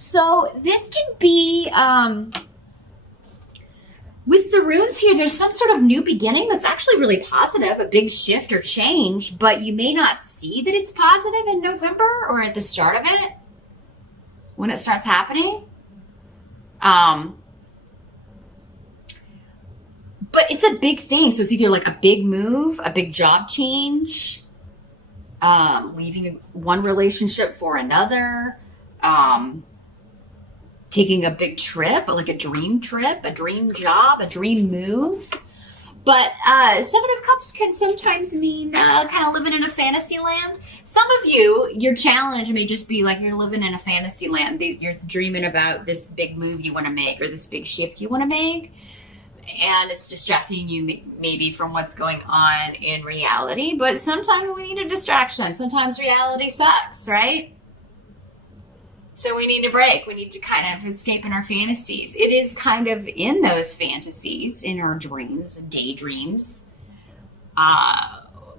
So this can be, with the runes here, there's some sort of new beginning that's actually really positive, a big shift or change, but you may not see that it's positive in November or at the start of it when it starts happening. But it's a big thing. So it's either like a big move, a big job change, leaving one relationship for another, taking a big trip, like a dream trip, a dream job, a dream move. But Seven of Cups can sometimes mean kind of living in a fantasy land. Some of you, your challenge may just be like you're living in a fantasy land. You're dreaming about this big move you want to make or this big shift you want to make. And it's distracting you maybe from what's going on in reality. But sometimes we need a distraction. Sometimes reality sucks, right? So we need a break. We need to kind of escape in our fantasies. It is kind of in those fantasies, in our dreams, daydreams,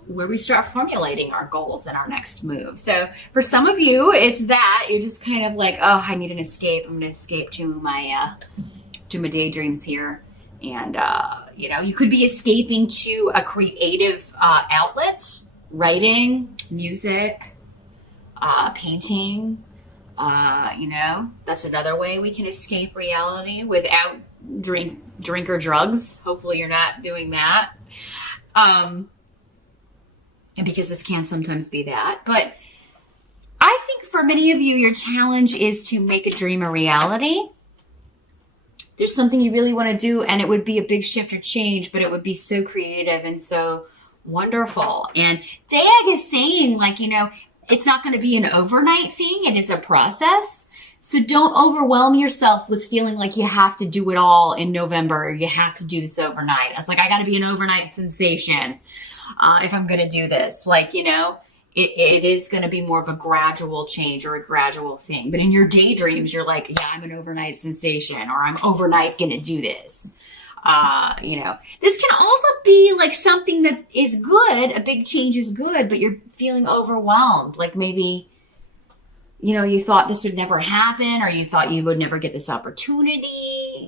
where we start formulating our goals and our next move. So for some of you, it's that you're just kind of like, oh, I need an escape. I'm going to escape to my daydreams here. And, you could be escaping to a creative outlet, writing, music, painting. That's another way we can escape reality without drink or drugs. Hopefully you're not doing that. And because this can sometimes be that. But I think for many of you, your challenge is to make a dream a reality. There's something you really want to do, and it would be a big shift or change, but it would be so creative and so wonderful. And Dayag is saying, it's not going to be an overnight thing. It is a process. So don't overwhelm yourself with feeling like you have to do it all in November, or you have to do this overnight. It's like, I got to be an overnight sensation if I'm going to do this. It is going to be more of a gradual change or a gradual thing. But in your daydreams, you're like, yeah, I'm an overnight sensation, or I'm overnight going to do this. This can also be like something that is good. A big change is good, but you're feeling overwhelmed. Like maybe, you thought this would never happen, or you thought you would never get this opportunity.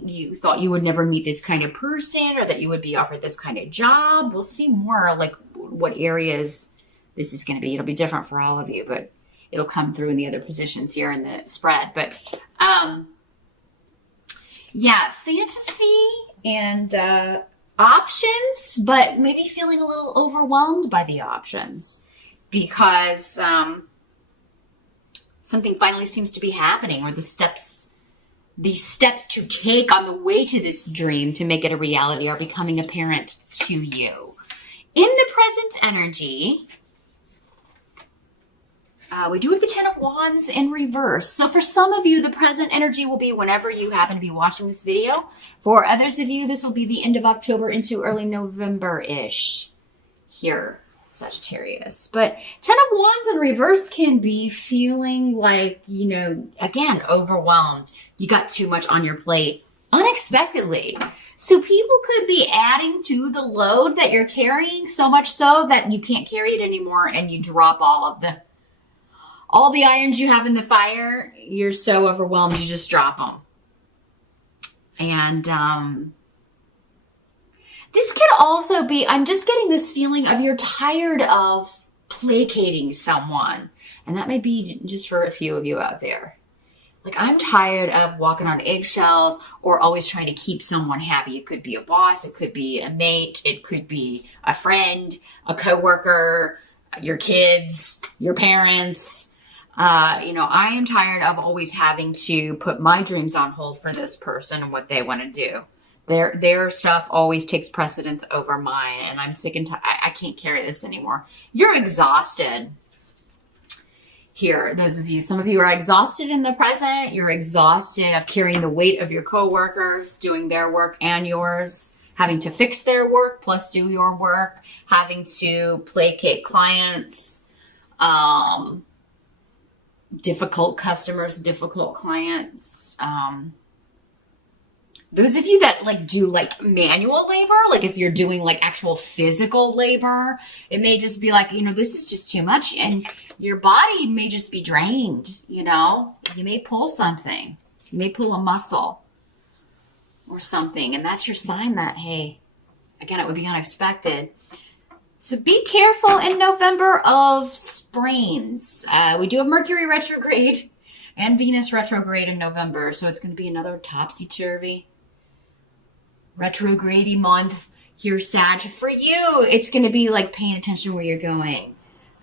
You thought you would never meet this kind of person, or that you would be offered this kind of job. We'll see more like what areas this is going to be. It'll be different for all of you, but it'll come through in the other positions here in the spread. But, fantasy and options, but maybe feeling a little overwhelmed by the options because something finally seems to be happening, or the steps to take on the way to this dream to make it a reality are becoming apparent to you. In the present energy, we do have the Ten of Wands in reverse. So for some of you, the present energy will be whenever you happen to be watching this video. For others of you, this will be the end of October into early November-ish here, Sagittarius. But Ten of Wands in reverse can be feeling like, again, overwhelmed. You got too much on your plate unexpectedly. So people could be adding to the load that you're carrying, so much so that you can't carry it anymore and you drop all the irons you have in the fire. You're so overwhelmed, you just drop them. And this could also be, I'm just getting this feeling of you're tired of placating someone. And that may be just for a few of you out there. Like, I'm tired of walking on eggshells or always trying to keep someone happy. It could be a boss, it could be a mate, it could be a friend, a coworker, your kids, your parents. I am tired of always having to put my dreams on hold for this person and what they want to do. Their stuff always takes precedence over mine, and I'm sick and tired. I can't carry this anymore. You're exhausted here, those of you. Some of you are exhausted in the present. You're exhausted of carrying the weight of your coworkers, doing their work and yours, having to fix their work plus do your work, having to placate clients, difficult customers, difficult clients. Those of you that like do like manual labor, like if you're doing like actual physical labor, it may just be like, this is just too much and your body may just be drained, you may pull something, you may pull a muscle or something. And that's your sign that, hey, again, it would be unexpected. So be careful in November of sprains. We do have Mercury retrograde and Venus retrograde in November. So it's going to be another topsy-turvy retrograde month here, Sag. For you, it's going to be like paying attention where you're going.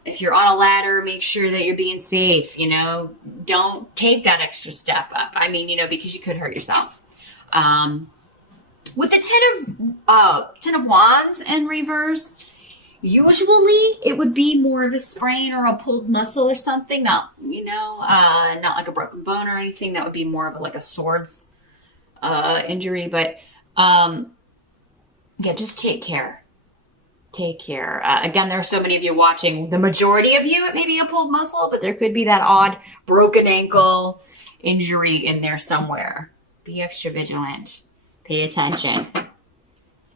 If you're on a ladder, make sure that you're being safe. Don't take that extra step up. I mean, because you could hurt yourself. With the Ten of Wands in reverse, usually it would be more of a sprain or a pulled muscle or something. Not like a broken bone or anything. That would be more of like a swords injury. But just take care. Take care. Again, there are so many of you watching. The majority of you, it may be a pulled muscle, but there could be that odd broken ankle injury in there somewhere. Be extra vigilant. Pay attention.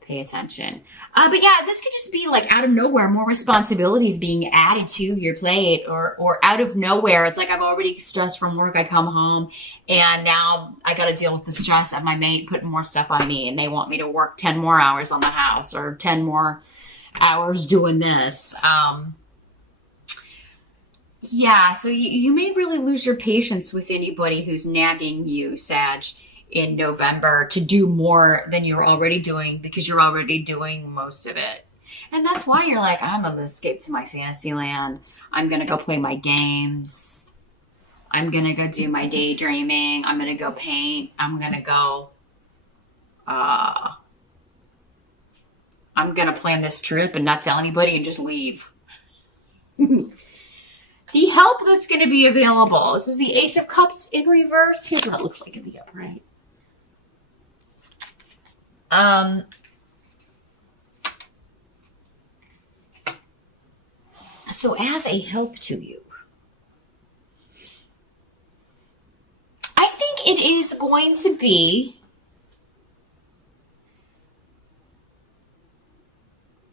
Pay attention. But yeah, this could just be like out of nowhere, more responsibilities being added to your plate or out of nowhere. It's like I've already stressed from work. I come home and now I got to deal with the stress of my mate putting more stuff on me and they want me to work 10 more hours on the house or 10 more hours doing this. So you may really lose your patience with anybody who's nagging you, Sag, in November to do more than you're already doing because you're already doing most of it. And that's why you're like, I'm going to escape to my fantasy land. I'm going to go play my games. I'm going to go do my daydreaming. I'm going to go paint. I'm going to go, I'm going to plan this trip and not tell anybody and just leave. The help that's going to be available. This is the Ace of Cups in reverse. Here's what it looks like in the upright. So as a help to you, I think it is going to be,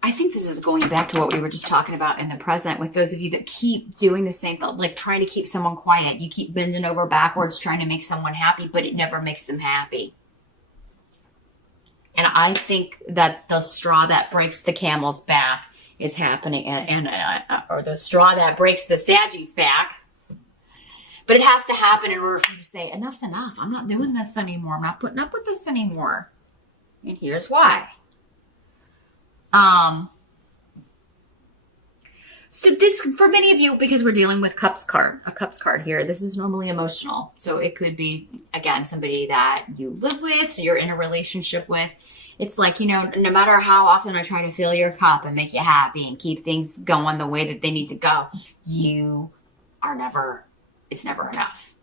I think this is going back to what we were just talking about in the present with those of you that keep doing the same thing, like trying to keep someone quiet. You keep bending over backwards trying to make someone happy, but it never makes them happy. And I think that the straw that breaks the camel's back is happening, or the straw that breaks the Saggie's back. But it has to happen in order for you to say, enough's enough. I'm not doing this anymore. I'm not putting up with this anymore. And here's why. So this, for many of you, because we're dealing with a cups card here, this is normally emotional. So it could be, again, somebody that you live with, you're in a relationship with. It's like, no matter how often I try to fill your cup and make you happy and keep things going the way that they need to go, it's never enough.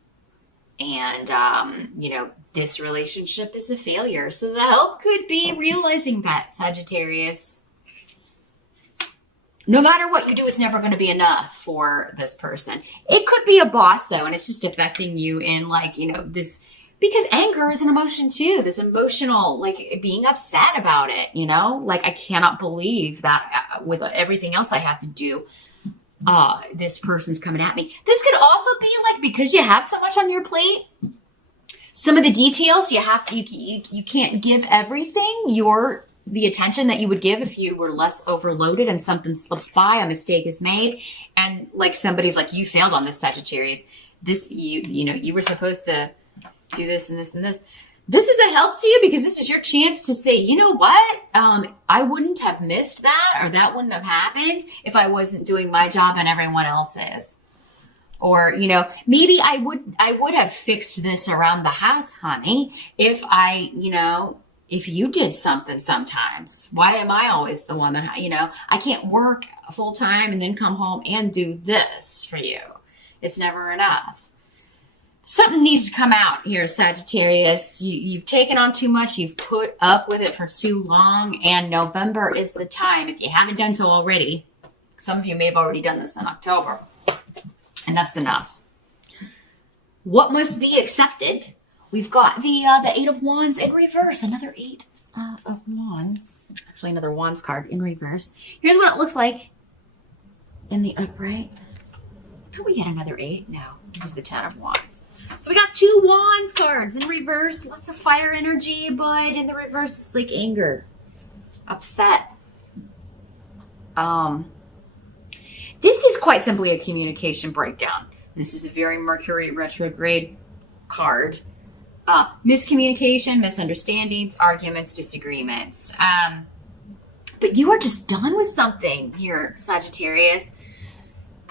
And, this relationship is a failure. So the help could be realizing that, Sagittarius. No matter what you do, it's never going to be enough for this person. It could be a boss, though, and it's just affecting you in, this, because anger is an emotion, too. This emotional, being upset about it, I cannot believe that with everything else I have to do, this person's coming at me. This could also be, because you have so much on your plate, some of the details you can't give everything the attention that you would give if you were less overloaded and something slips by, a mistake is made. And somebody's like, you failed on this, Sagittarius. This, you were supposed to do this and this and this. This is a help to you because this is your chance to say, you know what? I wouldn't have missed that or that wouldn't have happened if I wasn't doing my job and everyone else's. Or, maybe I would have fixed this around the house, honey, if if you did something sometimes. Why am I always the one that, I can't work full time and then come home and do this for you. It's never enough. Something needs to come out here, Sagittarius. You've taken on too much. You've put up with it for too long. And November is the time, if you haven't done so already. Some of you may have already done this in October. Enough's enough. What must be accepted We've got the Eight of Wands in reverse. Another Eight of Wands. Actually, another Wands card in reverse. Here's what it looks like in the upright. Could we get another 8? No, it was the 10 of Wands. So we got 2 Wands cards in reverse. Lots of fire energy, but in the reverse, it's like anger, upset. This is quite simply a communication breakdown. This is a very Mercury retrograde card. Miscommunication, misunderstandings, arguments, disagreements. But you are just done with something here, Sagittarius.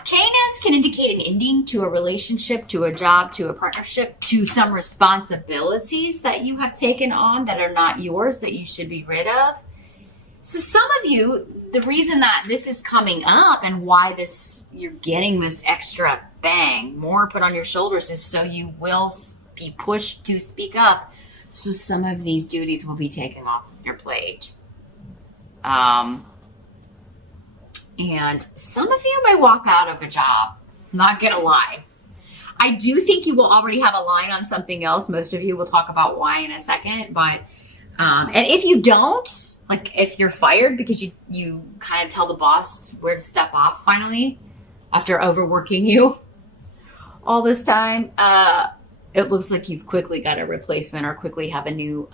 Canis can indicate an ending to a relationship, to a job, to a partnership, to some responsibilities that you have taken on that are not yours, that you should be rid of. So some of you, the reason that this is coming up and why you're getting this extra bang, more put on your shoulders, is so you will be pushed to speak up. So some of these duties will be taken off of your plate. And some of you may walk out of a job, not gonna lie. I do think you will already have a line on something else. Most of you will talk about why in a second, but, and if you don't, like if you're fired because you kind of tell the boss where to step off finally after overworking you all this time, it looks like you've quickly got a replacement or quickly have a new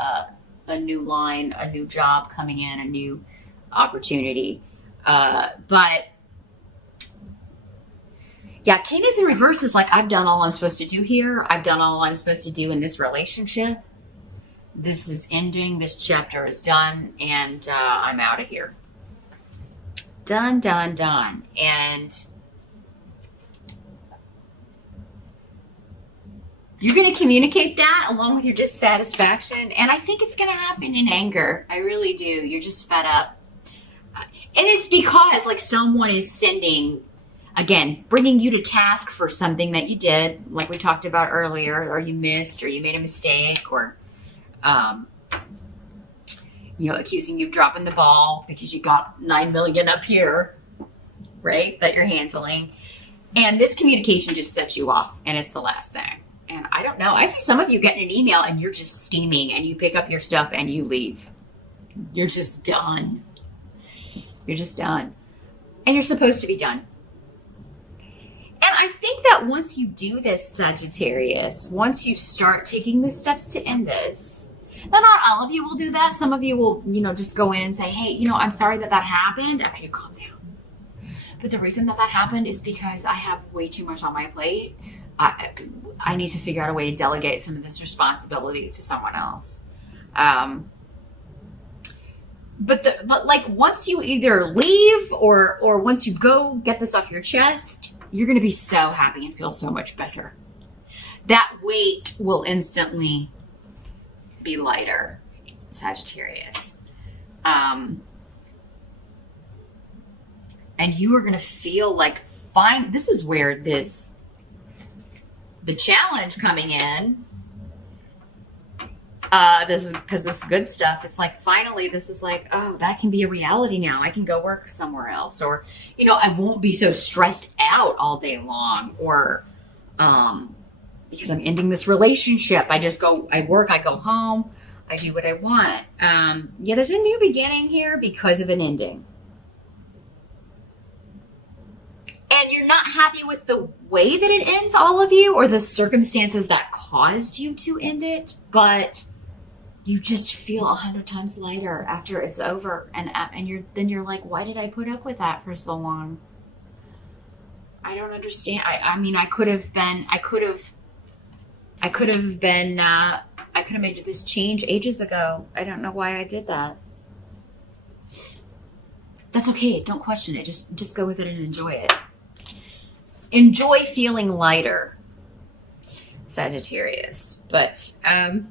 line, a new job coming in, a new opportunity. But yeah, Canis in reverse is like, I've done all I'm supposed to do here. I've done all I'm supposed to do in this relationship. This is ending. This chapter is done, and I'm out of here. Done, done, done. And you're going to communicate that along with your dissatisfaction. And I think it's going to happen in anger. I really do. You're just fed up. And it's because like someone is sending, again, bringing you to task for something that you did, like we talked about earlier, or you missed, or you made a mistake, or, accusing you of dropping the ball because you got 9 million up here, right, that you're handling. And this communication just sets you off, and it's the last thing. And I don't know. I see some of you getting an email and you're just steaming and you pick up your stuff and you leave. You're just done. You're just done. And you're supposed to be done. And I think that once you do this, Sagittarius, once you start taking the steps to end this, now not all of you will do that. Some of you will, just go in and say, hey, I'm sorry that happened after you calm down. But the reason that happened is because I have way too much on my plate. I need to figure out a way to delegate some of this responsibility to someone else. But like once you either leave or once you go get this off your chest, you're going to be so happy and feel so much better. That weight will instantly be lighter, Sagittarius. And you are going to feel like fine. This is where the challenge coming in, this is because this is good stuff. It's like, finally, this is like, oh, that can be a reality now. I can go work somewhere else. Or, I won't be so stressed out all day long. Or, because I'm ending this relationship, I work, I go home, I do what I want. There's a new beginning here because of an ending. And you're not happy with the way that it ends, all of you, or the circumstances that caused you to end it, but you just feel 100 times lighter after it's over, and you're like, why did I put up with that for so long? I don't understand. I could have made this change ages ago. I don't know why I did that. That's okay. Don't question it. Just go with it and enjoy it. Enjoy feeling lighter, Sagittarius. But, I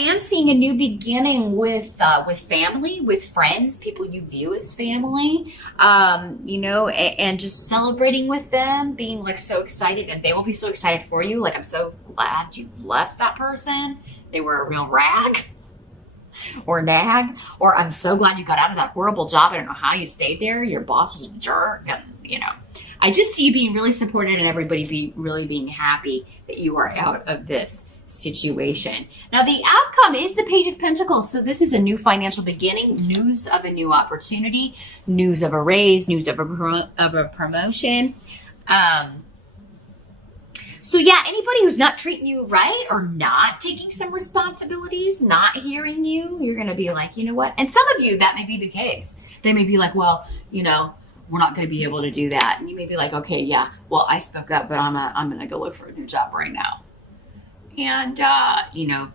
am seeing a new beginning with family, with friends, people you view as family, and just celebrating with them, being like so excited, and they will be so excited for you. Like, I'm so glad you left that person. They were a real rag. Or nag, or I'm so glad you got out of that horrible job. I don't know how you stayed there. Your boss was a jerk, and I just see you being really supported and everybody really being happy that you are out of this situation. Now, the outcome is the Page of Pentacles. So this is a new financial beginning, news of a new opportunity, news of a raise, news of a promotion. So yeah, anybody who's not treating you right or not taking some responsibilities, not hearing you, you're going to be like, you know what? And some of you, that may be the case. They may be like, well, you know, we're not going to be able to do that. And you may be like, okay, yeah, well, I spoke up, but I'm going to go look for a new job right now. And, you know,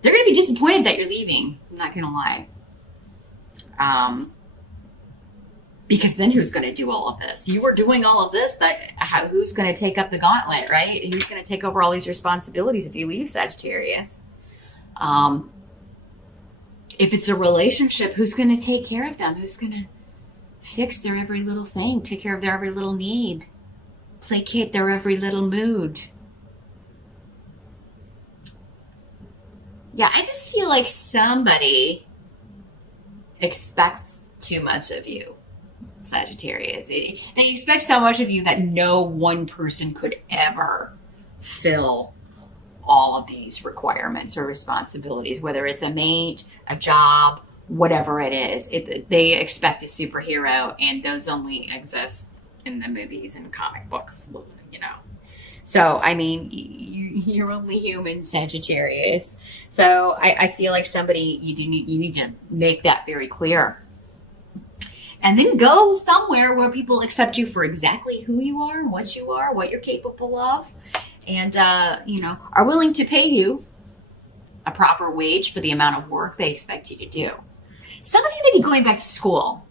they're going to be disappointed that you're leaving. I'm not going to lie. Because then who's going to do all of this? You were doing all of this. Who's going to take up the gauntlet, right? Who's going to take over all these responsibilities if you leave, Sagittarius? If it's a relationship, who's going to take care of them? Who's going to fix their every little thing, take care of their every little need, placate their every little mood? Yeah, I just feel like somebody expects too much of you, Sagittarius. They expect so much of you that no one person could ever fill all of these requirements or responsibilities, whether it's a mate, a job, whatever it is. They expect a superhero, and those only exist in the movies and comic books, you know. So, I mean, you're only human, Sagittarius. So I feel like you need to make that very clear. And then go somewhere where people accept you for exactly who you are, what you're capable of, and, you know, are willing to pay you a proper wage for the amount of work they expect you to do. Some of you may be going back to school.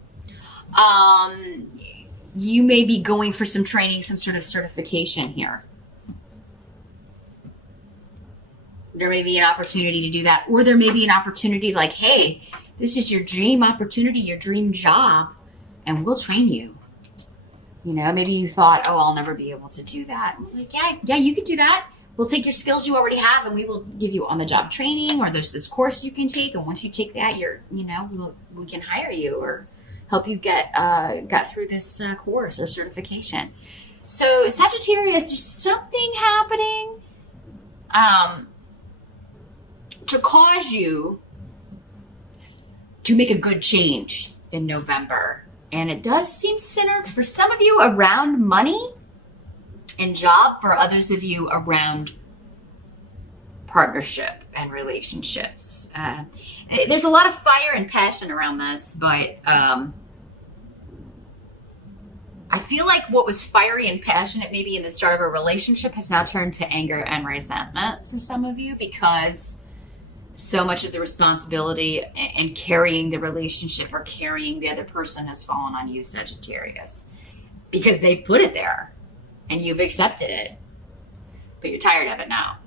You may be going for some training, some sort of certification here. There may be an opportunity to do that. Or there may be an opportunity like, hey, this is your dream opportunity, your dream job, and we'll train you. You know, maybe you thought, oh, I'll never be able to do that. Like, yeah, you could do that. We'll take your skills you already have and we will give you on-the-job training, or there's this course you can take. And once you take that, we can hire you or help you get through this course or certification. So Sagittarius, there's something happening to cause you to make a good change in November. And it does seem centered for some of you around money and job, for others of you around partnership and relationships. There's a lot of fire and passion around this, but I feel like what was fiery and passionate maybe in the start of a relationship has now turned to anger and resentment for some of you, because so much of the responsibility and carrying the relationship or carrying the other person has fallen on you, Sagittarius, because they've put it there and you've accepted it, but you're tired of it now.